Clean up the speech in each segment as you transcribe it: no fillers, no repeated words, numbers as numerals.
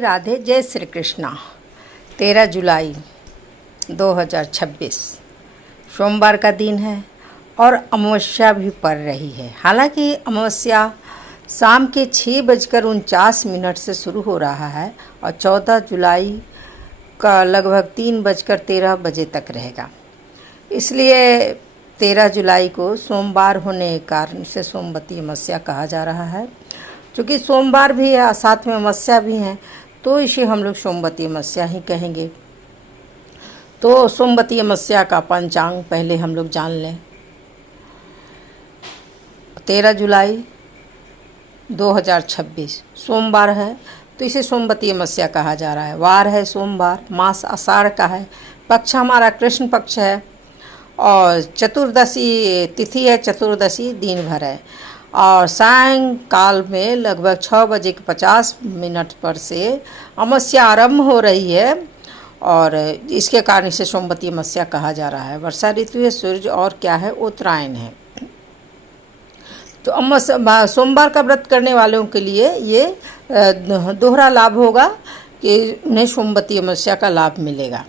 राधे, जय श्री कृष्णा। 13 जुलाई 2026 सोमवार का दिन है और अमावस्या भी पड़ रही है। हालांकि अमावस्या शाम के 6:49 से शुरू हो रहा है और 14 जुलाई का लगभग 3:13 तक रहेगा। इसलिए 13 जुलाई को सोमवार होने के कारण से सोमवती अमावस्या कहा जा रहा है। क्योंकि सोमवार भी है, साथ में अमावस्या भी है, तो इसे हम लोग सोमवती अमावस्या ही कहेंगे। तो सोमवती अमावस्या का पंचांग पहले हम लोग जान लें। 13 जुलाई 2026 सोमवार है, तो इसे सोमवती अमावस्या कहा जा रहा है। वार है सोमवार, मास आषाढ़ का है, पक्ष हमारा कृष्ण पक्ष है और चतुर्दशी तिथि है, चतुर्दशी दिन भर है और सायंकाल में लगभग 6:50 पर से अमावस्या आरंभ हो रही है और इसके कारण इसे सोमवती अमावस्या कहा जा रहा है। वर्षा ऋतु है, सूर्य और क्या है, उत्तरायण है। तो सोमवार का व्रत करने वालों के लिए ये दोहरा लाभ होगा कि उन्हें सोमवती अमावस्या का लाभ मिलेगा।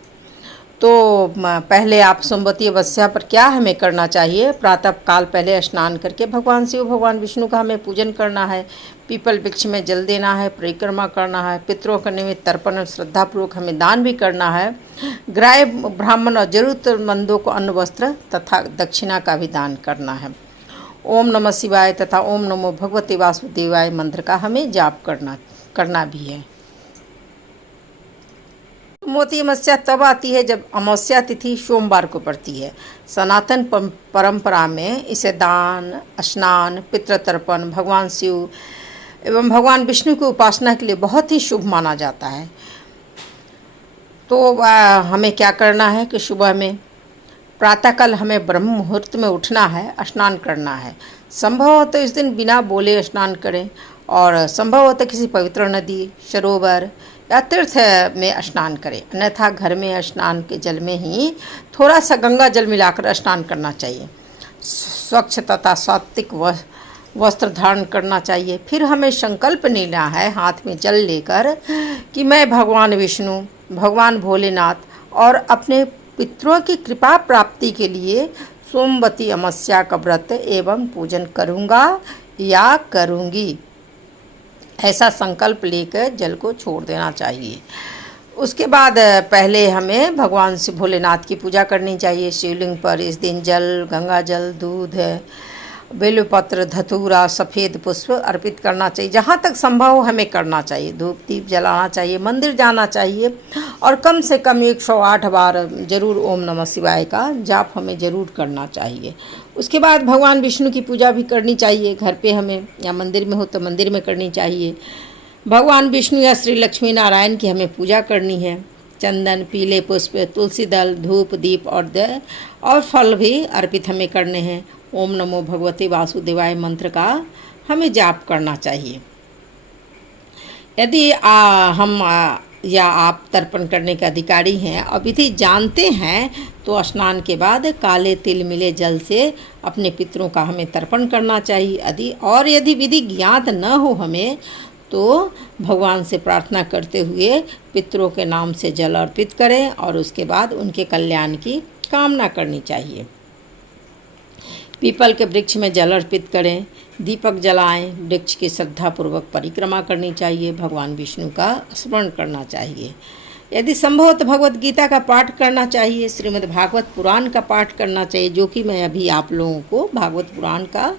तो पहले आप सोमवती अमावस्या पर क्या हमें करना चाहिए? प्रातः काल पहले स्नान करके भगवान शिव भगवान विष्णु का हमें पूजन करना है, पीपल वृक्ष में जल देना है, परिक्रमा करना है, पितरों के निमित्त तर्पण और श्रद्धापूर्वक हमें दान भी करना है, ग्राह्य ब्राह्मण और जरूरतमंदों को अन्न वस्त्र तथा दक्षिणा का भी दान करना है। ओम नमः शिवाय तथा ओम नमो भगवते वासुदेवाय मंत्र का हमें जाप करना भी है। सोमवती अमावस्या तब आती है जब अमावस्या तिथि सोमवार को पड़ती है। सनातन परंपरा में इसे दान, स्नान, पितृतर्पण, भगवान शिव एवं भगवान विष्णु की उपासना के लिए बहुत ही शुभ माना जाता है। तो हमें क्या करना है कि सुबह में प्रातःकाल हमें ब्रह्म मुहूर्त में उठना है, स्नान करना है। संभव हो तो इस दिन बिना बोले स्नान करें और संभव हो तो किसी पवित्र नदी, सरोवर या तीर्थ में स्नान करें, अन्यथा घर में स्नान के जल में ही थोड़ा सा गंगा जल मिलाकर स्नान करना चाहिए। स्वच्छ तथा सात्विक वस्त्र धारण करना चाहिए। फिर हमें संकल्प लेना है हाथ में जल लेकर कि मैं भगवान विष्णु, भगवान भोलेनाथ और अपने पितरों की कृपा प्राप्ति के लिए सोमवती अमावस्या का व्रत एवं पूजन करूँगा या करूँगी, ऐसा संकल्प लेकर जल को छोड़ देना चाहिए। उसके बाद पहले हमें भगवान शिव भोलेनाथ की पूजा करनी चाहिए। शिवलिंग पर इस दिन जल, गंगा जल, दूध, बेलपत्र, धतूरा, सफ़ेद पुष्प अर्पित करना चाहिए। जहाँ तक संभव हो हमें करना चाहिए। धूप दीप जलाना चाहिए, मंदिर जाना चाहिए और कम से कम 108 बार जरूर ओम नमः शिवाय का जाप हमें ज़रूर करना चाहिए। उसके बाद भगवान विष्णु की पूजा भी करनी चाहिए। घर पे हमें या मंदिर में हो तो मंदिर में करनी चाहिए। भगवान विष्णु या श्री लक्ष्मी नारायण की हमें पूजा करनी है। चंदन, पीले पुष्प, तुलसी दल, धूप दीप और फल भी अर्पित हमें करने हैं। ओम नमो भगवते वासुदेवाय मंत्र का हमें जाप करना चाहिए। यदि आप तर्पण करने के अधिकारी हैं और विधि जानते हैं तो स्नान के बाद काले तिल मिले जल से अपने पितरों का हमें तर्पण करना चाहिए। यदि विधि ज्ञात न हो हमें तो भगवान से प्रार्थना करते हुए पितरों के नाम से जल अर्पित करें और उसके बाद उनके कल्याण की कामना करनी चाहिए। पीपल के वृक्ष में जल अर्पित करें, दीपक जलाएं, वृक्ष की श्रद्धापूर्वक परिक्रमा करनी चाहिए, भगवान विष्णु का स्मरण करना चाहिए। यदि संभव हो तो भगवत गीता का पाठ करना चाहिए, श्रीमद् भागवत पुराण का पाठ करना चाहिए, जो कि मैं अभी आप लोगों को भागवत पुराण का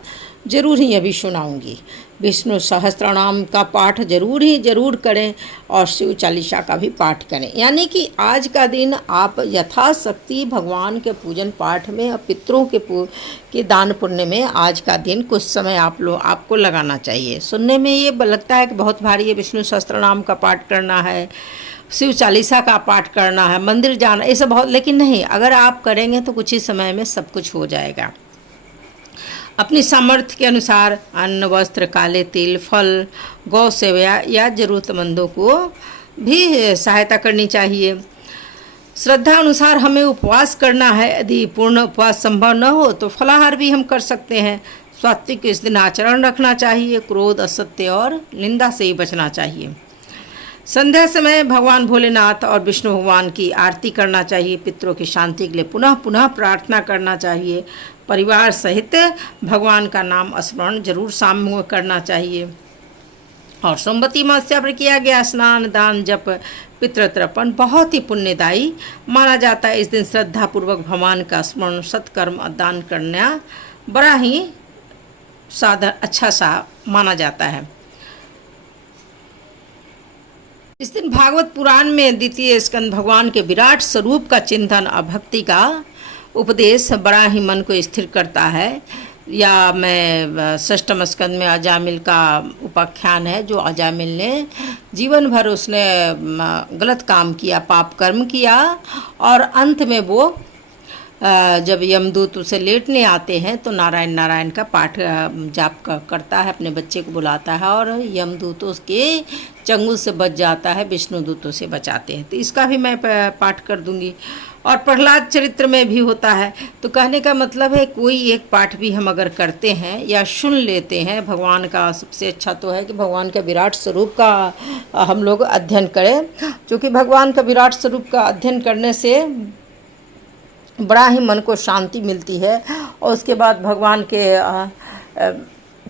जरूर ही अभी सुनाऊंगी। विष्णु सहस्त्रनाम का पाठ जरूर करें और शिव चालीसा का भी पाठ करें। यानी कि आज का दिन आप यथाशक्ति भगवान के पूजन पाठ में और पितरों के दान पुण्य में आज का दिन कुछ समय आपको लगाना चाहिए। सुनने में ये लगता है कि बहुत भारी है, विष्णु सहस्त्रनाम का पाठ करना है, शिव चालीसा का पाठ करना है, मंदिर जाना, ये सब बहुत, लेकिन नहीं, अगर आप करेंगे तो कुछ ही समय में सब कुछ हो जाएगा। अपनी सामर्थ्य के अनुसार अन्न, वस्त्र, काले तिल, फल, गौ सेवा या जरूरतमंदों को भी सहायता करनी चाहिए। श्रद्धा अनुसार हमें उपवास करना है। यदि पूर्ण उपवास संभव न हो तो फलाहार भी हम कर सकते हैं। सात्विक इस दिन आचरण रखना चाहिए। क्रोध, असत्य और निंदा से ही बचना चाहिए। संध्या समय भगवान भोलेनाथ और विष्णु भगवान की आरती करना चाहिए। पितरों की शांति के लिए पुनः पुनः प्रार्थना करना चाहिए। परिवार सहित भगवान का नाम स्मरण जरूर सामूहिक करना चाहिए। और सोमवती अमावस्या पर किया गया स्नान, दान, जप, पितृतर्पण बहुत ही पुण्यदायी माना जाता है। इस दिन श्रद्धापूर्वक भगवान का स्मरण, सत्कर्म और दान करना बड़ा ही अच्छा सा माना जाता है। इस दिन भागवत पुराण में द्वितीय स्कंद भगवान के विराट स्वरूप का चिंतन और भक्ति का उपदेश बड़ा ही मन को स्थिर करता है। या मैं षष्ठम स्कंद में अजामिल का उपाख्यान है, जो अजामिल ने जीवन भर उसने गलत काम किया, पाप कर्म किया, और अंत में वो जब यमदूत उसे लेटने आते हैं तो नारायण नारायण का पाठ जाप करता है, अपने बच्चे को बुलाता है और यमदूतों के चंगुल से बच जाता है, विष्णु दूतों से बचाते हैं। तो इसका भी मैं पाठ कर दूंगी। और प्रहलाद चरित्र में भी होता है। तो कहने का मतलब है कोई एक पाठ भी हम अगर करते हैं या सुन लेते हैं भगवान का, सबसे अच्छा तो है कि भगवान के विराट स्वरूप का हम लोग अध्ययन करें, क्योंकि भगवान का विराट स्वरूप का अध्ययन करने से बड़ा ही मन को शांति मिलती है। और उसके बाद भगवान के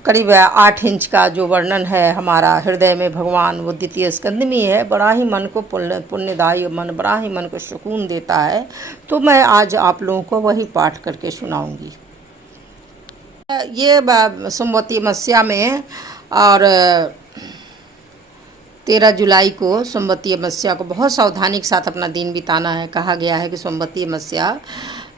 करीब 8 इंच का जो वर्णन है हमारा हृदय में भगवान, वो द्वितीय स्कंद में है। बड़ा ही मन को पुण्यदायी मन, बड़ा ही मन को सुकून देता है। तो मैं आज आप लोगों को वही पाठ करके सुनाऊंगी। ये सोमवती अमावस्या में और 13 जुलाई को सोमवती अमावस्या को बहुत सावधानी के साथ अपना दिन बिताना है। कहा गया है कि सोमवती अमावस्या,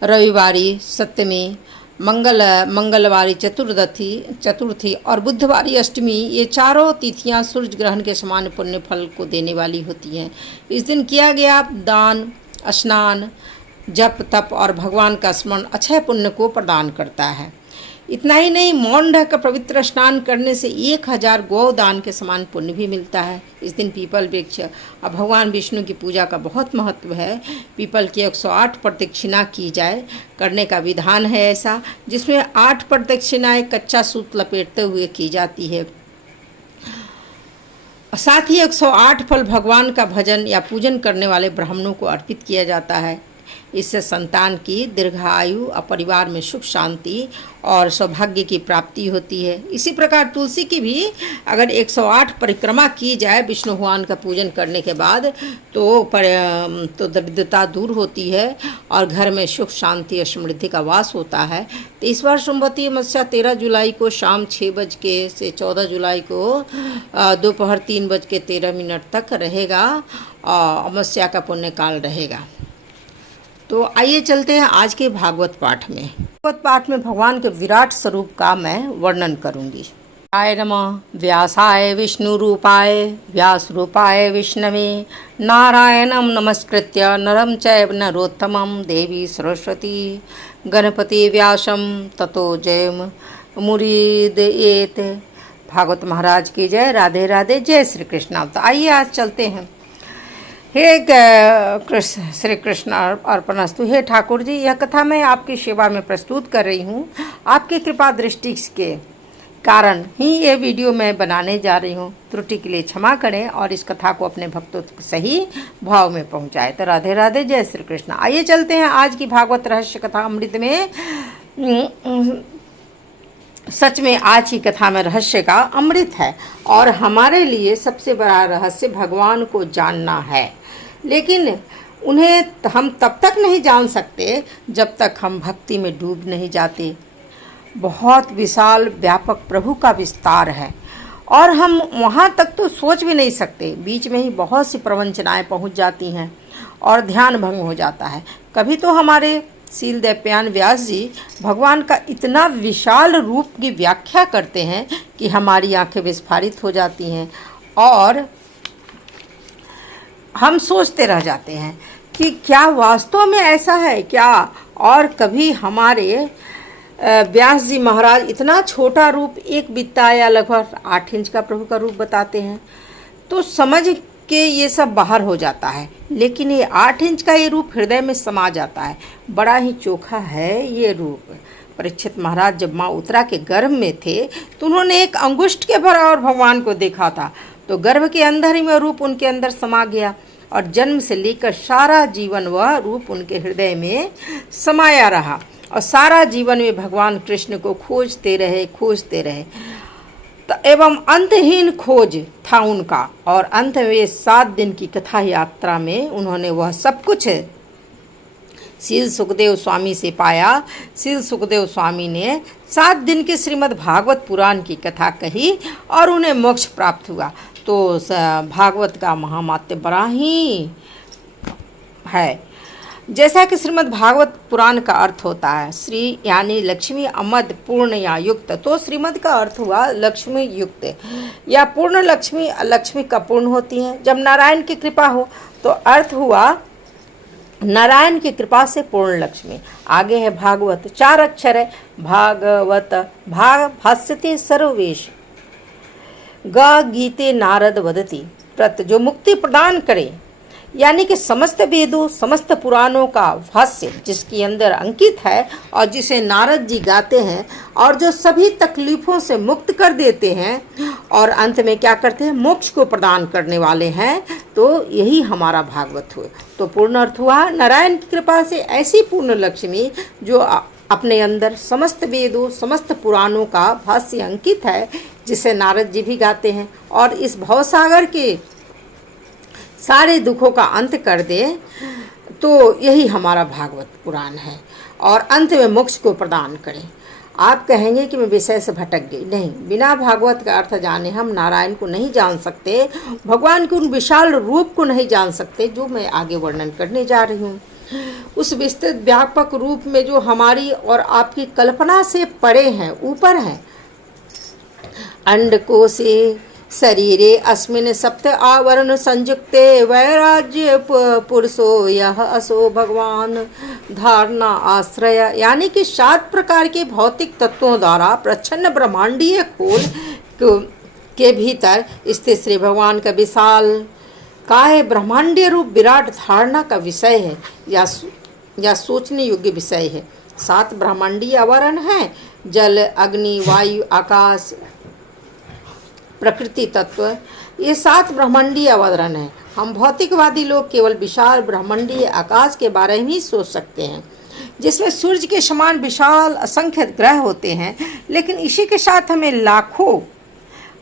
रविवारी सप्तमी, मंगलवारी चतुर्थी और बुधवारी अष्टमी, ये चारों तिथियां सूर्य ग्रहण के समान पुण्य फल को देने वाली होती हैं। इस दिन किया गया दान, स्नान, जप, तप और भगवान का स्मरण अक्षय पुण्य को प्रदान करता है। इतना ही नहीं, मौन रहकर पवित्र स्नान करने से 1000 गौ दान के समान पुण्य भी मिलता है। इस दिन पीपल वृक्ष और भगवान विष्णु की पूजा का बहुत महत्व है। पीपल की 108 प्रदक्षिणा की जाए, करने का विधान है ऐसा, जिसमें 8 प्रदक्षिणाएं कच्चा सूत लपेटते हुए की जाती है। साथ ही 108 फल भगवान का भजन या पूजन करने वाले ब्राह्मणों को अर्पित किया जाता है। इससे संतान की दीर्घायु और परिवार में सुख शांति और सौभाग्य की प्राप्ति होती है। इसी प्रकार तुलसी की भी अगर 108 परिक्रमा की जाए विष्णु भगवान का पूजन करने के बाद तो दरिद्रता दूर होती है और घर में सुख शांति और समृद्धि का वास होता है। तो इस बार सोमवती अमावस्या 13 जुलाई को शाम 6 बज के से 14 जुलाई को दोपहर 3:13 तक रहेगा और अमावस्या का पुण्यकाल रहेगा। तो आइए चलते हैं आज के भागवत पाठ में। भागवत पाठ में भगवान के विराट स्वरूप का मैं वर्णन करूंगी। आय नमः व्यासाय विष्णु रूपाय व्यास रूपाय विष्णवे नारायणं नमस्कृत्य नरं चैव नरोत्तमं देवी सरस्वती गणपति व्यासं ततो जयम मुरीदयेत। भागवत महाराज की जय। राधे राधे। जय श्री कृष्ण। तो आइए आज चलते हैं। हे कृष्ण श्री कृष्ण अर्पणस्तु। हे ठाकुर जी, यह कथा मैं आपकी सेवा में प्रस्तुत कर रही हूँ। आपकी कृपा दृष्टि के कारण ही ये वीडियो मैं बनाने जा रही हूँ। त्रुटि के लिए क्षमा करें और इस कथा को अपने भक्तों तक सही भाव में पहुँचाए। तो राधे राधे। जय श्री कृष्ण। आइए चलते हैं आज की भागवत रहस्य कथा अमृत में। सच में आज की कथा में रहस्य का अमृत है और हमारे लिए सबसे बड़ा रहस्य भगवान को जानना है। लेकिन उन्हें हम तब तक नहीं जान सकते जब तक हम भक्ति में डूब नहीं जाते। बहुत विशाल व्यापक प्रभु का विस्तार है और हम वहाँ तक तो सोच भी नहीं सकते। बीच में ही बहुत सी प्रवंचनाएं पहुँच जाती हैं और ध्यान भंग हो जाता है। कभी तो हमारे शील देवयान व्यास जी भगवान का इतना विशाल रूप की व्याख्या करते हैं कि हमारी आंखें विस्फारित हो जाती हैं और हम सोचते रह जाते हैं कि क्या वास्तव में ऐसा है क्या। और कभी हमारे व्यास जी महाराज इतना छोटा रूप, एक बित्ता या लगभग 8 इंच का प्रभु का रूप बताते हैं, तो समझ के ये सब बाहर हो जाता है। लेकिन ये 8 इंच का ये रूप हृदय में समा जाता है। बड़ा ही चोखा है ये रूप। परीक्षित महाराज जब माँ उत्तरा के गर्भ में थे तो उन्होंने एक अंगुष्ठ के बराबर भगवान को देखा था। तो गर्भ के अंदर ही वह रूप उनके अंदर समा गया और जन्म से लेकर सारा जीवन वह रूप उनके हृदय में समाया रहा और सारा जीवन में भगवान कृष्ण को खोजते रहे एवं अंतहीन खोज था उनका। और अंत में 7 दिन की कथा यात्रा में उन्होंने वह सब कुछ शील सुखदेव स्वामी से पाया। शील सुखदेव स्वामी ने 7 दिन के श्रीमद् भागवत पुराण की कथा कही और उन्हें मोक्ष प्राप्त हुआ। तो भागवत का महामात्य बड़ा ही है। जैसा कि श्रीमद् भागवत पुराण का अर्थ होता है श्री यानी लक्ष्मी अमद पूर्ण या युक्त, तो श्रीमद् का अर्थ हुआ लक्ष्मी युक्त या पूर्ण लक्ष्मी। लक्ष्मी का पूर्ण होती है जब नारायण की कृपा हो, तो अर्थ हुआ नारायण की कृपा से पूर्ण लक्ष्मी। आगे है भागवत, 4 अक्षर है भागवत। भाग भाष्यते सर्वेश ग गीते नारद वदति प्रत, जो मुक्ति प्रदान करे, यानी कि समस्त वेदों समस्त पुराणों का भाष्य जिसके अंदर अंकित है और जिसे नारद जी गाते हैं और जो सभी तकलीफों से मुक्त कर देते हैं और अंत में क्या करते हैं, मोक्ष को प्रदान करने वाले हैं। तो यही हमारा भागवत हुए। तो पूर्ण अर्थ हुआ नारायण की कृपा से ऐसी पूर्ण लक्ष्मी जो अपने अंदर समस्त वेदों समस्त पुराणों का भाष्य अंकित है, जिसे नारद जी भी गाते हैं और इस भवसागर के सारे दुखों का अंत कर दे। तो यही हमारा भागवत पुराण है और अंत में मोक्ष को प्रदान करे। आप कहेंगे कि मैं विषय से भटक गई, नहीं, बिना भागवत का अर्थ जाने हम नारायण को नहीं जान सकते, भगवान के उन विशाल रूप को नहीं जान सकते जो मैं आगे वर्णन करने जा रही हूँ। उस विस्तृत व्यापक रूप में जो हमारी और आपकी कल्पना से परे हैं, ऊपर हैं। अंडकोशे शरीरे अस्मिन् 7 आवरण संयुक्ते वैराज्य पुरुषो यह असो भगवान धारणा आश्रय, यानी कि 7 प्रकार के भौतिक तत्वों द्वारा प्रच्छन्न ब्रह्मांडीय खोल के भीतर स्थित श्री भगवान का विशाल काय ब्रह्मांडीय रूप विराट धारणा का विषय है या सोचने योग्य विषय है। 7 ब्रह्मांडीय आवरण हैं, जल अग्नि वायु आकाश प्रकृति तत्व, ये 7 ब्रह्मांडीय आवरण है। हम भौतिकवादी लोग केवल विशाल ब्रह्मांडीय आकाश के बारे में ही सोच सकते हैं, जिसमें सूर्य के समान विशाल असंख्य ग्रह होते हैं, लेकिन इसी के साथ हमें लाखों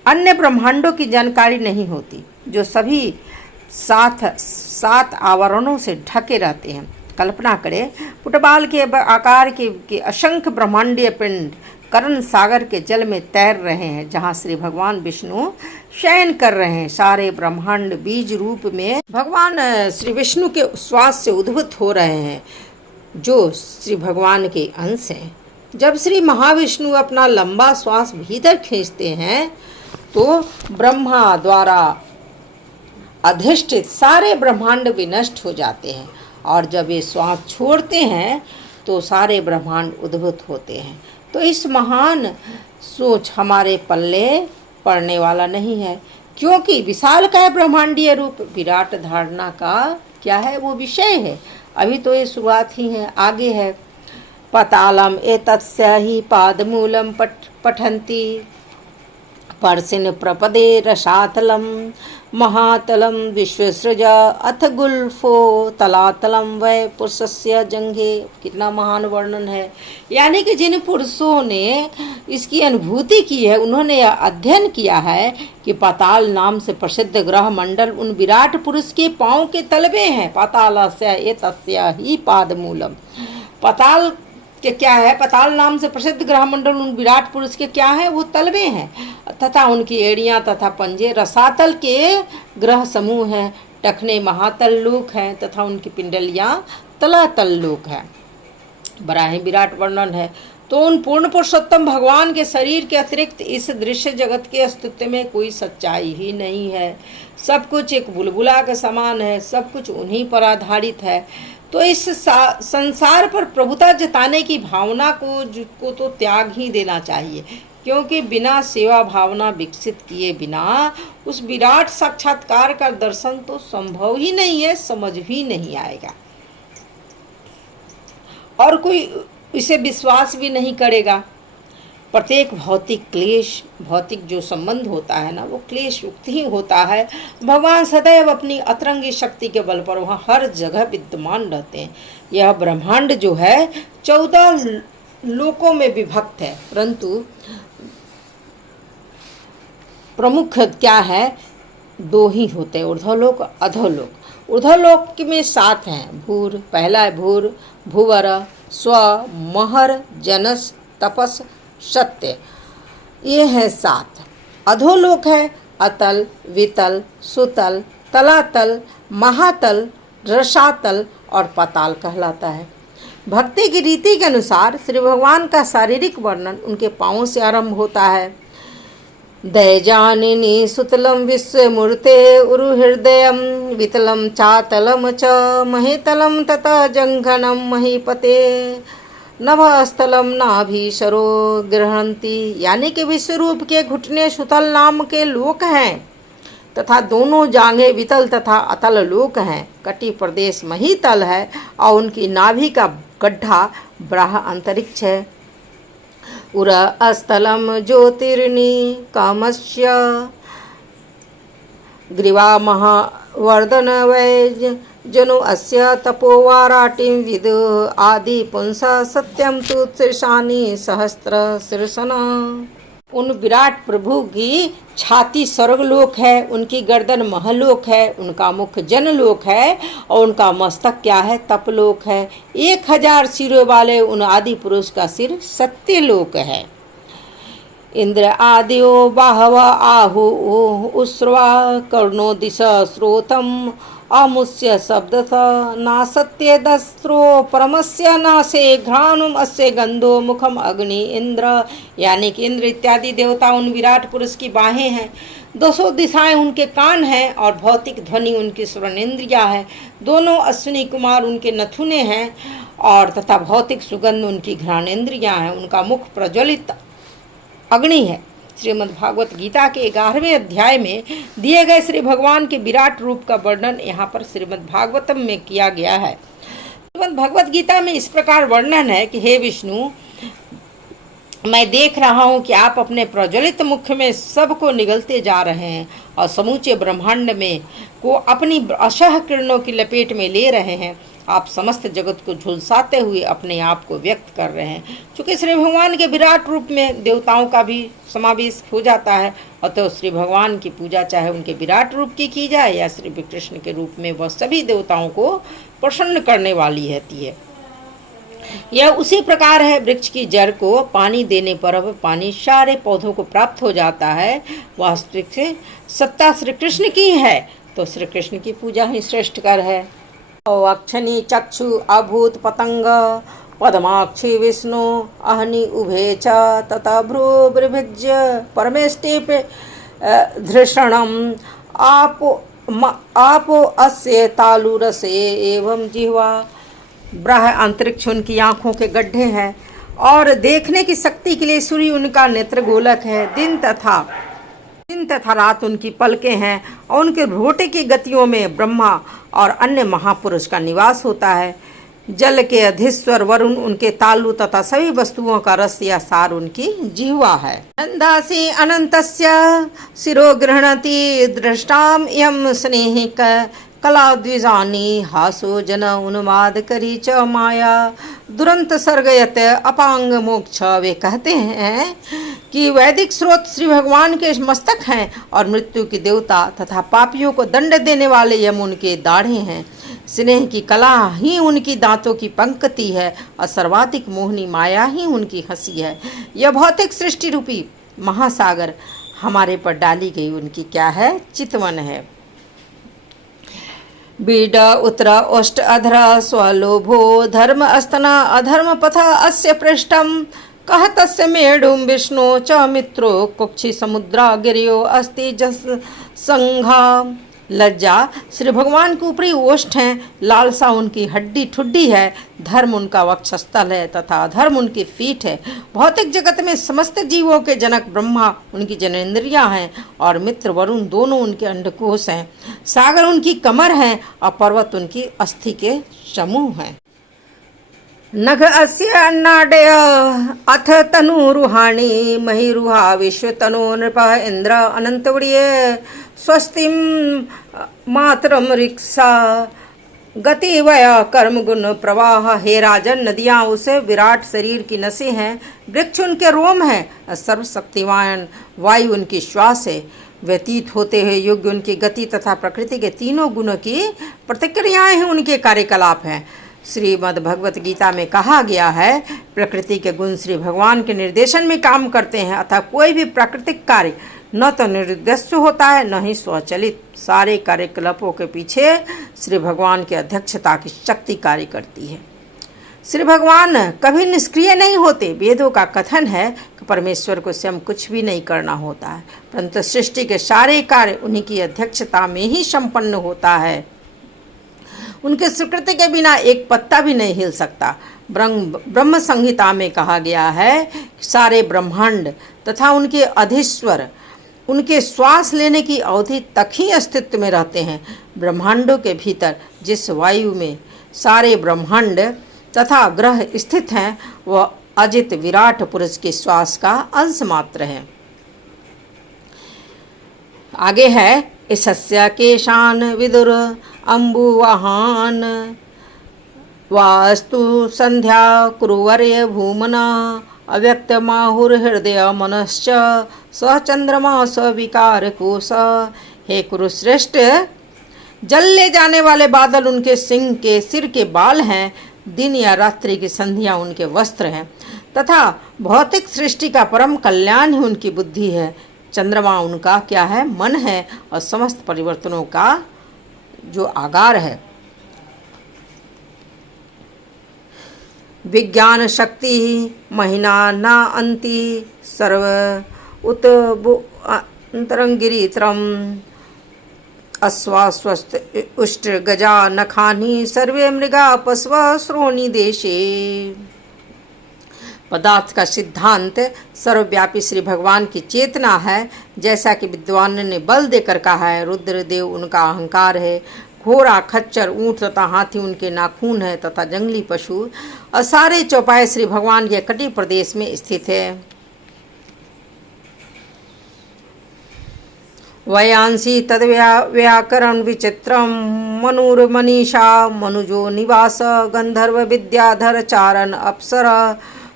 अन्य ब्रह्मांडों की जानकारी नहीं होती जो सभी 7 आवरणों से ढके रहते हैं। कल्पना करें, फुटबॉल के आकार के असंख्य ब्रह्मांडीय पिंड कर्ण सागर के जल में तैर रहे हैं, जहाँ श्री भगवान विष्णु शयन कर रहे हैं। सारे ब्रह्मांड बीज रूप में भगवान श्री विष्णु के श्वास से उद्भूत हो रहे हैं, जो श्री भगवान के अंश हैं। जब श्री महाविष्णु अपना लंबा श्वास भीतर खींचते हैं, तो ब्रह्मा द्वारा अधिष्ठित सारे ब्रह्मांड विनष्ट हो जाते हैं, और जब ये श्वास छोड़ते हैं तो सारे ब्रह्मांड उद्भूत होते हैं। तो इस महान सोच हमारे पल्ले पड़ने वाला नहीं है, क्योंकि विशाल का ब्रह्मांडीय रूप विराट धारणा का क्या है, वो विषय है। अभी तो ये शुरुआत ही है, आगे है पतालम एतस्य ही पादमूलम पठन्ति परसिन प्रपदे रसातलम महातलम विश्वसृजा अथ गुल्फो तलातलम वै पुरुषस्य जंघे। कितना महान वर्णन है। यानी कि जिन पुरुषों ने इसकी अनुभूति की है, उन्होंने यह अध्ययन किया है कि पाताल नाम से प्रसिद्ध ग्रह मंडल उन विराट पुरुष के पांव के तलबे हैं। पातालस्य एतस्य ही पादमूलम, पाताल के क्या है, पाताल नाम से प्रसिद्ध ग्रह मंडल उन विराट पुरुष के क्या है, वो तलबे हैं, तथा उनकी एड़ियां तथा पंजे रसातल के ग्रह समूह हैं। टखने महातल लोक हैं तथा उनकी पिंडलियां तलातल लोक हैं। बड़ा ही विराट वर्णन है। तो उन पूर्ण पुरुषोत्तम भगवान के शरीर के अतिरिक्त इस दृश्य जगत के अस्तित्व में कोई सच्चाई ही नहीं है। सब कुछ एक बुलबुला के समान है, सब कुछ उन्हीं पर आधारित है। तो इस संसार पर प्रभुता जताने की भावना को तो त्याग ही देना चाहिए, क्योंकि बिना सेवा भावना विकसित किए बिना उस विराट साक्षात्कार का दर्शन तो संभव ही नहीं है, समझ भी नहीं आएगा और कोई इसे विश्वास भी नहीं करेगा। प्रत्येक भौतिक क्लेश, भौतिक जो संबंध होता है ना, वो क्लेश युक्त ही होता है। भगवान सदैव अपनी अतरंगी शक्ति के बल पर वहाँ हर जगह विद्यमान रहते हैं। यह ब्रह्मांड जो है 14 लोकों में विभक्त है, परंतु प्रमुख क्या है, 2 ही होते हैं, ऊर्ध्वलोक अधोलोक। ऊर्ध्वलोक में 7 हैं। भूर, पहला है भूर, भूवर, स्व, महर, जनस, तपस, सत्य, ये है 7। अधोलोक है अतल, वितल, सुतल, तलातल, महातल, रसातल और पाताल कहलाता है। भक्ति की रीति के अनुसार श्री भगवान का शारीरिक वर्णन उनके पाँवों से आरंभ होता है। दयजानिनी सुतलम विश्वमूर्ते उरु हृदयम वितलम चातलम च महेतलम तथा जंघनम महीपते नभस्थलम नाभीशरो गृहंती, यानी कि विश्वरूप के घुटने सुतल नाम के लोक हैं तथा दोनों जांघें वितल तथा अतल लोक हैं। कटी प्रदेश महीतल है और उनकी नाभि का गड्ढा ब्राह अंतरिक्ष है। उर अस्थलम ज्योतिर्नि कामस्य ग्रीवा महावर्धन वै जनु अस्य तपोवाराटिं विद आदि पुंसा सत्यम तु त्रिशानी सहस्त्र शीर्षना। उन विराट प्रभु की छाती स्वर्गलोक है, उनकी गर्दन महलोक है, उनका मुख जनलोक है और उनका मस्तक क्या है, तपलोक है। 1000 सिरों वाले उन आदि पुरुष का सिर सत्यलोक है। इंद्र आदियो बाहव आहु उस्रवा कर्णो दिशा श्रोतम अमुष्य शब्दथ नासत्य दस्त्रो परमस्य नासे घ्राणुम अस्य गंधो मुखम अग्नि इंद्र, यानी कि इंद्र इत्यादि देवता उन विराट पुरुष की बाहें हैं। 200 दिशाएं उनके कान हैं और भौतिक ध्वनि उनकी श्रवणेन्द्रिया है। दोनों अश्विनी कुमार उनके नथुने हैं और तथा भौतिक सुगंध उनकी घ्राणेन्द्रियां हैं। उनका मुख प्रज्वलित अग्नि है। श्रीमद् भागवत गीता के 11वें अध्याय में दिए गए श्री भगवान के विराट रूप का वर्णन यहाँ पर श्रीमद् भागवतम में किया गया है। श्रीमद् भागवत गीता में इस प्रकार वर्णन है कि हे विष्णु, मैं देख रहा हूँ कि आप अपने प्रज्वलित मुख में सबको निगलते जा रहे हैं और समूचे ब्रह्मांड में को अपनी अशह किरणों की लपेट में ले रहे हैं। आप समस्त जगत को झुलसाते हुए अपने आप को व्यक्त कर रहे हैं। चूँकि श्री भगवान के विराट रूप में देवताओं का भी समावेश हो जाता है, अतः श्री भगवान की पूजा चाहे उनके विराट रूप की जाए या श्री कृष्ण के रूप में, वह सभी देवताओं को प्रसन्न करने वाली रहती है। यह उसी प्रकार है, वृक्ष की जड़ को पानी देने पर वह पानी सारे पौधों को प्राप्त हो जाता है। वास्तविक से सत्ता श्री कृष्ण की है, तो श्री कृष्ण की पूजा ही श्रेष्ठकर है। अक्षनी चक्षु अभूत पतंग पद्माक्षी विष्णु अहनि उभे च तथा भ्रूभिर्भिज्य परमेष्टि धृषणम आपो अस्य तालुरसे एवं जिह्वा। ब्रह अंतरिक्ष उनकी आँखों के गड्ढे हैं और देखने की शक्ति के लिए सूर्य उनका नेत्र गोलक है। दिन तथा रात उनकी पलकें हैं और उनके भ्रोटे की गतियों में ब्रह्मा और अन्य महापुरुष का निवास होता है। जल के अधीश्वर वरुण उनके तालु तथा सभी वस्तुओं का रस या सार उनकी जिह्वा है। नंदासी अनंतस्य शिरो गृह्णति दृष्टाम यम स्नेहिक कला द्विजानी हासो जन उन्माद करी च माया दुरंत सर्गयत अपांग मोक्ष। वे कहते हैं कि वैदिक स्रोत श्री भगवान के मस्तक हैं और मृत्यु के देवता तथा पापियों को दंड देने वाले यम उनके दाढ़े हैं। स्नेह की कला ही उनकी दांतों की पंक्ति है और सर्वाधिक मोहनी माया ही उनकी हंसी है। यह भौतिक सृष्टि रूपी महासागर हमारे पर डाली गई उनकी क्या है, चितवन है। बीड उत्तर ओष्ट अधर स्वलोभो धर्म अस्तना अधर्म पथ अस्य पृष्ठम कह तस्य मेढुम विष्णु च मित्रो कुक्षि समुद्रा गिरियो अस्ति जस संघा। लज्जा श्री भगवान के ऊपरी ओष्ठ हैं, लालसा उनकी हड्डी ठुड्डी है, धर्म उनका वक्षस्थल है तथा अधर्म उनकी पीठ है। भौतिक जगत में समस्त जीवों के जनक ब्रह्मा उनकी जनेन्द्रियां हैं और मित्र वरुण दोनों उनके अंडकोश हैं। सागर उनकी कमर है और पर्वत उनकी अस्थि के समूह हैं। नघ अस्य अन्नाडय अथ तनुरुहाणि महिरुहा विश्वतनो नृपः इन्द्र अनंतवर्य स्वस्तिम मातरम रिक्सा गति वया कर्म गुण प्रवाह। हे राजन, नदियाँ उस विराट शरीर की नसें हैं, वृक्ष उनके रोम हैं, सर्वशक्तिवान वायु उनकी श्वास है, व्यतीत होते हुए युग उनकी गति तथा प्रकृति के तीनों गुणों की प्रतिक्रियाएं ही उनके कार्यकलाप हैं। श्रीमद् भगवत गीता में कहा गया है, प्रकृति के गुण श्री भगवान के निर्देशन में काम करते हैं, अतः कोई भी प्राकृतिक कार्य न तो निर्देश्य होता है न ही स्वचलित। सारे कार्यकलापों के पीछे श्री भगवान की अध्यक्षता की शक्ति कार्य करती है। श्री भगवान कभी निष्क्रिय नहीं होते। वेदों का कथन है कि परमेश्वर को स्वयं कुछ भी नहीं करना होता है, परंतु सृष्टि के सारे कार्य उन्हीं की अध्यक्षता में ही संपन्न होता है। उनके स्वीकृति के बिना एक पत्ता भी नहीं हिल सकता। ब्रह्म संहिता में कहा गया है कि सारे ब्रह्मांड तथा उनके अधीश्वर उनके श्वास लेने की अवधि तक ही अस्तित्व में रहते हैं। ब्रह्मांडों के भीतर जिस वायु में सारे ब्रह्मांड तथा ग्रह स्थित हैं, वह अजित विराट पुरुष के श्वास का अंश मात्र है। आगे है, ईशस्य केशान विदुर अम्बुवाहान वास्तु संध्या कुरुवर्य भूमना अव्यक्त माहुर हृदय मनश्च स चंद्रमा स विकार कोश। हे कुरुश्रेष्ठ, जल ले जाने वाले बादल उनके सिंह के सिर के बाल हैं, दिन या रात्रि की संध्या उनके वस्त्र हैं, तथा भौतिक सृष्टि का परम कल्याण ही उनकी बुद्धि है। चंद्रमा उनका क्या है? मन है, और समस्त परिवर्तनों का जो आगार है। विज्ञान शक्ति महिना न अंति सर्व उत अंतरंगिरित्रम अश्वास्वस्त उष्ट गजा नखानी सर्वे मृगा पशव श्रोणी देशे। पदार्थ का सिद्धांत सर्वव्यापी श्री भगवान की चेतना है, जैसा कि विद्वान ने बल देकर कहा है। रुद्रदेव उनका अहंकार है, घोड़ा खच्चर ऊंट तथा हाथी उनके नाखून है, तथा जंगली पशु और सारे चौपाए श्री भगवान के कटी प्रदेश में स्थित है। वयांसी तद व्याकरण विचित्रम मनुर्मनीषा मनुजो निवास गंधर्व विद्याधर चारण अप्सर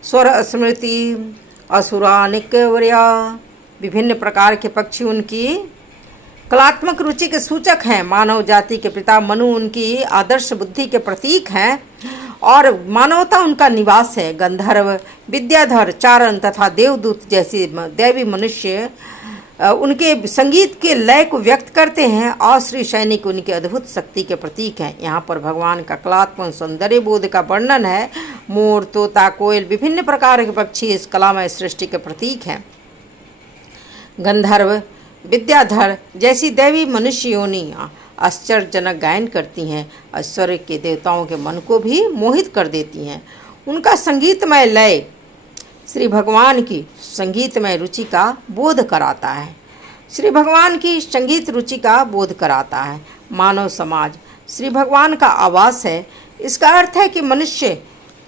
स्वर स्मृति असुरा निकवर्या। विभिन्न प्रकार के पक्षी उनकी कलात्मक रुचि के सूचक हैं। मानव जाति के पिता मनु उनकी आदर्श बुद्धि के प्रतीक हैं और मानवता उनका निवास है। गंधर्व विद्याधर चारण तथा देवदूत जैसे दैवी मनुष्य उनके संगीत के लय को व्यक्त करते हैं और श्री सैनिक उनकी अद्भुत शक्ति के प्रतीक हैं। यहाँ पर भगवान का कलात्मक सौंदर्य बोध का वर्णन है। मोर, तोता, कोयल विभिन्न प्रकार के पक्षी इस कलामय सृष्टि के प्रतीक हैं। गंधर्व विद्याधर जैसी दैवी मनुष्य योनियाँ आश्चर्यजनक गायन करती हैं और स्वर्ग के देवताओं के मन को भी मोहित कर देती हैं। उनका संगीतमय लय श्री भगवान की संगीतमय रुचि का बोध कराता है। श्री भगवान की संगीत रुचि का बोध कराता है। मानव समाज श्री भगवान का आवास है। इसका अर्थ है कि मनुष्य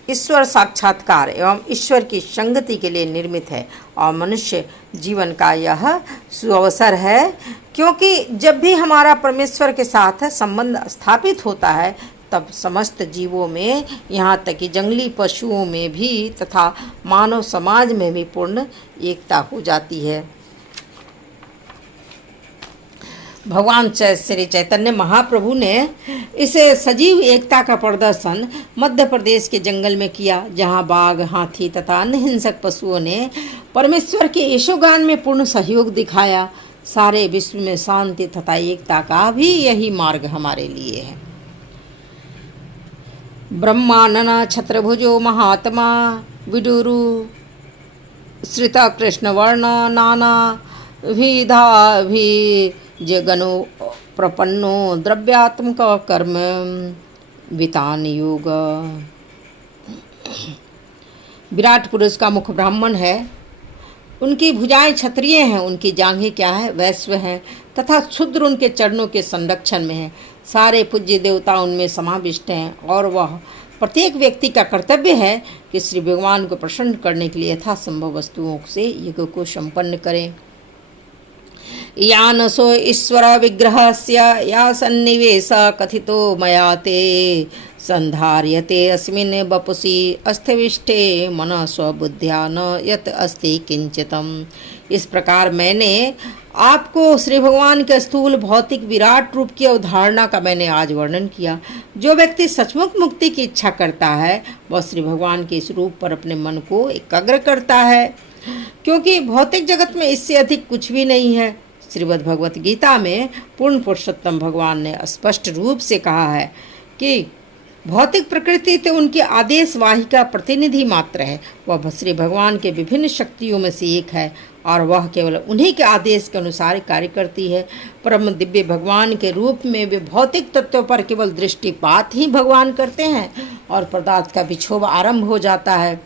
ईश्वर साक्षात्कार एवं ईश्वर की संगति के लिए निर्मित है और मनुष्य जीवन का यह सुअवसर है, क्योंकि जब भी हमारा परमेश्वर के साथ संबंध स्थापित होता है तब समस्त जीवों में, यहाँ तक कि जंगली पशुओं में भी तथा मानव समाज में भी पूर्ण एकता हो जाती है। भगवान श्री चैतन्य महाप्रभु ने इस सजीव एकता का प्रदर्शन मध्य प्रदेश के जंगल में किया, जहाँ बाघ, हाथी तथा अन्य हिंसक पशुओं ने परमेश्वर के यशोगान में पूर्ण सहयोग दिखाया। सारे विश्व में शांति तथा एकता का भी यही मार्ग हमारे लिए है। ब्रह्मानन छत्रभुजो महात्मा विदुरु श्रित कृष्ण वर्ण नाना विधाभि जगनो प्रपन्नो द्रव्यात्मक कर्म वितान योग। विराट पुरुष का मुख ब्राह्मण है, उनकी भुजाएं क्षत्रिय हैं, उनकी जांघें क्या है? वैश्य हैं, तथा क्षुद्र उनके चरणों के संरक्षण में है। सारे पूज्य देवता उनमें समाविष्ट हैं और वह प्रत्येक व्यक्ति का कर्तव्य है कि श्री भगवान को प्रसन्न करने के लिए यथासंभव वस्तुओं से यज्ञ को संपन्न करें। यानसो ईश्वर विग्रहस्य या सन्निवेश कथितो मया ते संधार्यते अस्मिन् वपुषि अस्थिविष्टे मन स्वबुद्ध्या न यत अस्ति किंचितम। इस प्रकार मैंने आपको श्री भगवान के स्थूल भौतिक विराट रूप की अवधारणा का मैंने आज वर्णन किया। जो व्यक्ति सचमुच मुक्ति की इच्छा करता है वह श्री भगवान के इस रूप पर अपने मन को एकाग्र करता है, क्योंकि भौतिक जगत में इससे अधिक कुछ भी नहीं है। श्रीमद् भगवत गीता में पूर्ण पुरुषोत्तम भगवान ने स्पष्ट रूप से कहा है कि भौतिक प्रकृति तो उनकी आदेश वाहिका प्रतिनिधि मात्र है। वह श्री भगवान के विभिन्न शक्तियों में से एक है और वह केवल उन्हीं के आदेश के अनुसार कार्य करती है। परम दिव्य भगवान के रूप में वे भौतिक तत्वों पर केवल दृष्टिपात ही भगवान करते हैं और पदार्थ का विक्षोभ आरंभ हो जाता है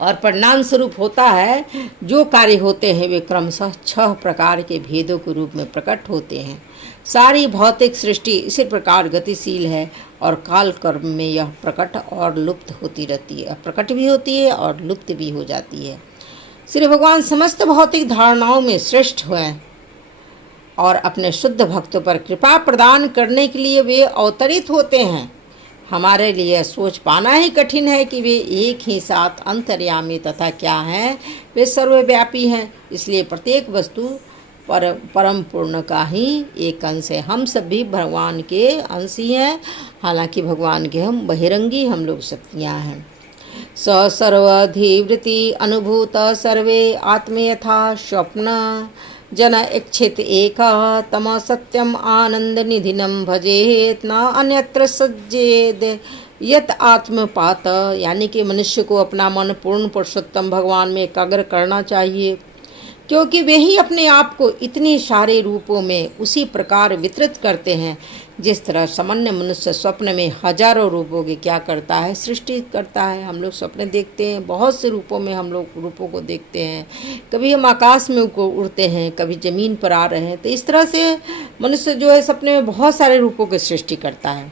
और परिणाम स्वरूप होता है जो कार्य होते हैं वे क्रमशः 6 प्रकार के भेदों के रूप में प्रकट होते हैं। सारी भौतिक सृष्टि इसी प्रकार गतिशील है और काल कर्म में यह प्रकट और लुप्त होती रहती है, प्रकट भी होती है और लुप्त भी हो जाती है। श्री भगवान समस्त भौतिक धारणाओं में श्रेष्ठ हुए और अपने शुद्ध भक्तों पर कृपा प्रदान करने के लिए वे अवतरित होते हैं। हमारे लिए सोच पाना ही कठिन है कि वे एक ही साथ अंतर्यामी तथा क्या हैं, वे सर्वव्यापी हैं। इसलिए प्रत्येक वस्तु परम पूर्ण का ही एक अंश है। हम सब भी भगवान के अंश ही हैं, हालांकि भगवान के हम बहिरंगी हम लोग शक्तियाँ हैं। स सर्वधिवृत्ति अनुभूत सर्वे आत्मे यथा स्वप्न जन इच्छित एका तम सत्यम आनंद निधिनम भजेत न अन्यत्र सज्जेद यत आत्मपात। यानी कि मनुष्य को अपना मन पूर्ण पुरुषोत्तम भगवान में एकाग्र करना चाहिए, क्योंकि वे ही अपने आप को इतने सारे रूपों में उसी प्रकार वितरित करते हैं जिस तरह सामान्य मनुष्य स्वप्न में हजारों रूपों की क्या करता है, सृष्टि करता है। हम लोग स्वप्न देखते हैं, बहुत से रूपों में हम लोग रूपों को देखते हैं। कभी हम आकाश में उड़ते हैं, कभी ज़मीन पर आ रहे हैं। तो इस तरह से मनुष्य जो है सपने में बहुत सारे रूपों की सृष्टि करता है।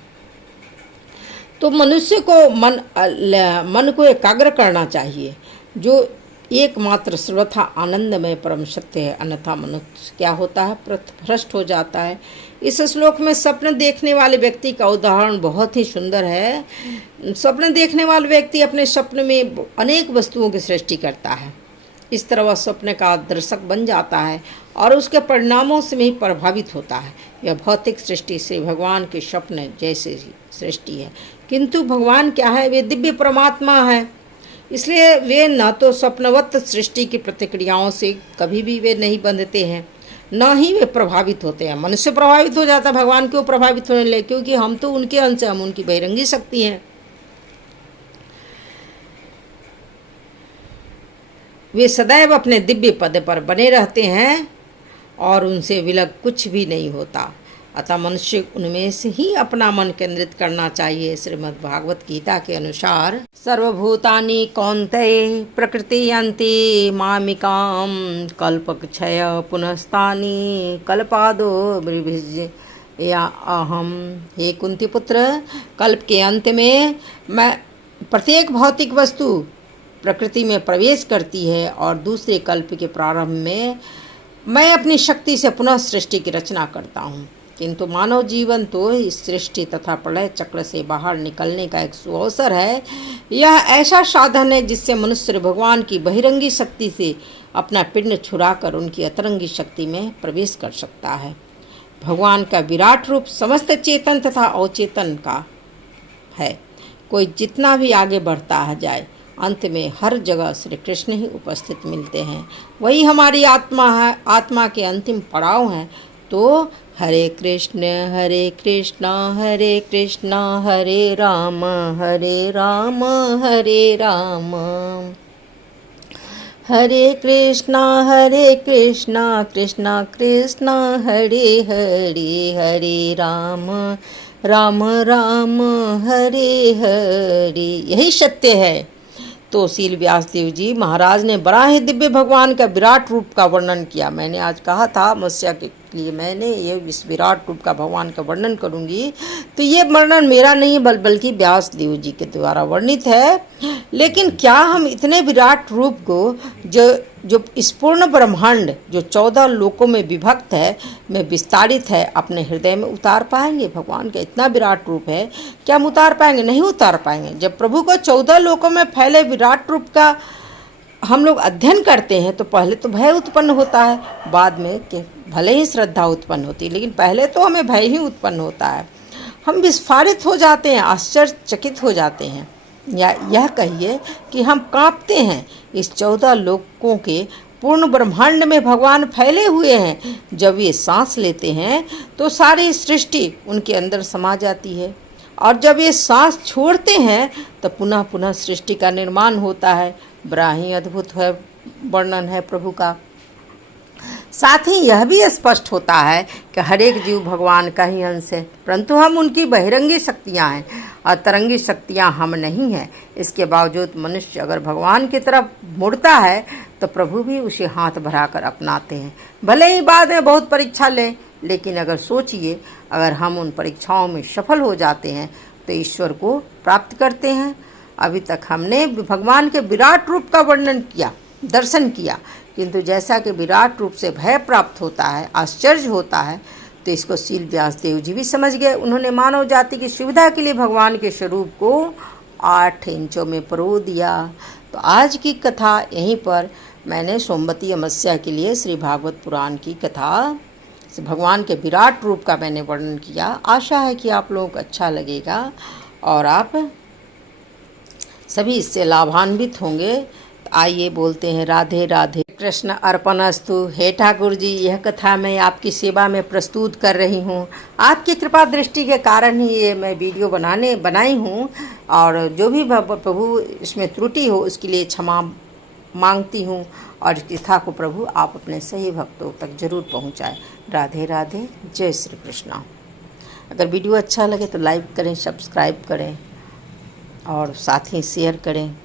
तो मनुष्य को मन को एकाग्र करना चाहिए जो एकमात्र सर्वथा आनंदमय परम सत्य है, अन्यथा मनुष्य क्या होता है, भ्रष्ट हो जाता है। इस श्लोक में स्वप्न देखने वाले व्यक्ति का उदाहरण बहुत ही सुंदर है। स्वप्न देखने वाला व्यक्ति अपने स्वप्न में अनेक वस्तुओं की सृष्टि करता है। इस तरह वह स्वप्न का दर्शक बन जाता है और उसके परिणामों से भी प्रभावित होता है। यह भौतिक सृष्टि से भगवान के स्वप्न जैसे सृष्टि है, किंतु भगवान क्या है, वे दिव्य परमात्मा है। इसलिए वे न तो स्वप्नवत सृष्टि की प्रतिक्रियाओं से कभी भी वे नहीं बंधते हैं, न ही वे प्रभावित होते हैं। मनुष्य प्रभावित हो जाता है, भगवान क्यों प्रभावित होने लगे, क्योंकि हम तो उनके अंश, हम उनकी बहिरंगी शक्ति हैं। वे सदैव अपने दिव्य पद पर बने रहते हैं और उनसे विलग कुछ भी नहीं होता। अतः मनुष्य उनमें से ही अपना मन केंद्रित करना चाहिए। श्रीमद् भागवत गीता के अनुसार सर्वभूतानि कौन्तेय प्रकृतियन्ति मामिकाम कल्पक्षय पुनस्तानि कल्पादो विभिज्य या अहम। हे कुंती पुत्र, कल्प के अंत में मैं प्रत्येक भौतिक वस्तु प्रकृति में प्रवेश करती है और दूसरे कल्प के प्रारंभ में मैं अपनी शक्ति से पुनः सृष्टि की रचना करता हूँ। किंतु मानव जीवन तो इस सृष्टि तथा प्रलय चक्र से बाहर निकलने का एक सुअवसर है। यह ऐसा साधन है जिससे मनुष्य भगवान की बहिरंगी शक्ति से अपना पिंड छुड़ाकर उनकी अतरंगी शक्ति में प्रवेश कर सकता है। भगवान का विराट रूप समस्त चेतन तथा अवचेतन का है। कोई जितना भी आगे बढ़ता है जाए, अंत में हर जगह श्री कृष्ण ही उपस्थित मिलते हैं। वही हमारी आत्मा है, आत्मा के अंतिम पड़ाव हैं। तो हरे कृष्ण हरे कृष्ण हरे राम हरे राम हरे कृष्ण कृष्ण कृष्ण हरे हरे राम राम राम हरे हरे। यही सत्य है। तो शील व्यासदेव जी महाराज ने बड़ा ही दिव्य भगवान का विराट रूप का वर्णन किया। मैंने आज कहा था मत्स्य के लिए मैंने ये इस विराट रूप का भगवान का वर्णन करूंगी, तो ये वर्णन मेरा नहीं बल्कि व्यासदेव जी के द्वारा वर्णित है। लेकिन क्या हम इतने विराट रूप को जो इस पूर्ण ब्रह्मांड जो 14 लोकों में विभक्त है, में विस्तारित है, अपने हृदय में उतार पाएंगे? भगवान का इतना विराट रूप है, क्या हम उतार पाएंगे? नहीं उतार पाएंगे। जब प्रभु को 14 लोकों में फैले विराट रूप का हम लोग अध्ययन करते हैं तो पहले तो भय उत्पन्न होता है, बाद में भले ही श्रद्धा उत्पन्न होती है, लेकिन पहले तो हमें भय ही उत्पन्न होता है। हम विस्फारित हो जाते हैं, आश्चर्यचकित हो जाते हैं, या यह कहिए कि हम कांपते हैं। इस 14 लोकों के पूर्ण ब्रह्मांड में भगवान फैले हुए हैं। जब ये सांस लेते हैं तो सारी सृष्टि उनके अंदर समा जाती है, और जब ये सांस छोड़ते हैं तो पुनः पुनः सृष्टि का निर्माण होता है। बड़ा ही अद्भुत है वर्णन है प्रभु का। साथ ही यह भी स्पष्ट होता है कि हर एक जीव भगवान का ही अंश है, परंतु हम उनकी बहिरंगी शक्तियां हैं और तरंगी शक्तियां हम नहीं हैं। इसके बावजूद मनुष्य अगर भगवान की तरफ मुड़ता है तो प्रभु भी उसे हाथ भराकर अपनाते हैं। भले ही बाद में बहुत परीक्षा लें, लेकिन अगर सोचिए, अगर हम उन परीक्षाओं में सफल हो जाते हैं तो ईश्वर को प्राप्त करते हैं। अभी तक हमने भगवान के विराट रूप का वर्णन किया, दर्शन किया, किंतु जैसा कि विराट रूप से भय प्राप्त होता है, आश्चर्य होता है, तो इसको शील व्यासदेव जी भी समझ गए। उन्होंने मानव जाति की सुविधा के लिए भगवान के स्वरूप को 8 इंचों में परो दिया। तो आज की कथा यहीं पर मैंने सोमवती अमावस्या के लिए श्री भागवत पुराण की कथा भगवान के विराट रूप का मैंने वर्णन किया। आशा है कि आप लोगों को अच्छा लगेगा और आप सभी इससे लाभान्वित होंगे। आइए बोलते हैं राधे राधे कृष्ण अर्पणस्तु। हे ठाकुर जी, यह कथा मैं आपकी सेवा में प्रस्तुत कर रही हूँ। आपकी कृपा दृष्टि के कारण ही ये मैं वीडियो बनाई हूँ, और जो भी प्रभु इसमें त्रुटि हो उसके लिए क्षमा मांगती हूँ, और इस कथा को प्रभु आप अपने सही भक्तों तक जरूर पहुँचाएं। राधे राधे, जय श्री कृष्णा। अगर वीडियो अच्छा लगे तो लाइक करें, सब्सक्राइब करें और साथ ही शेयर करें।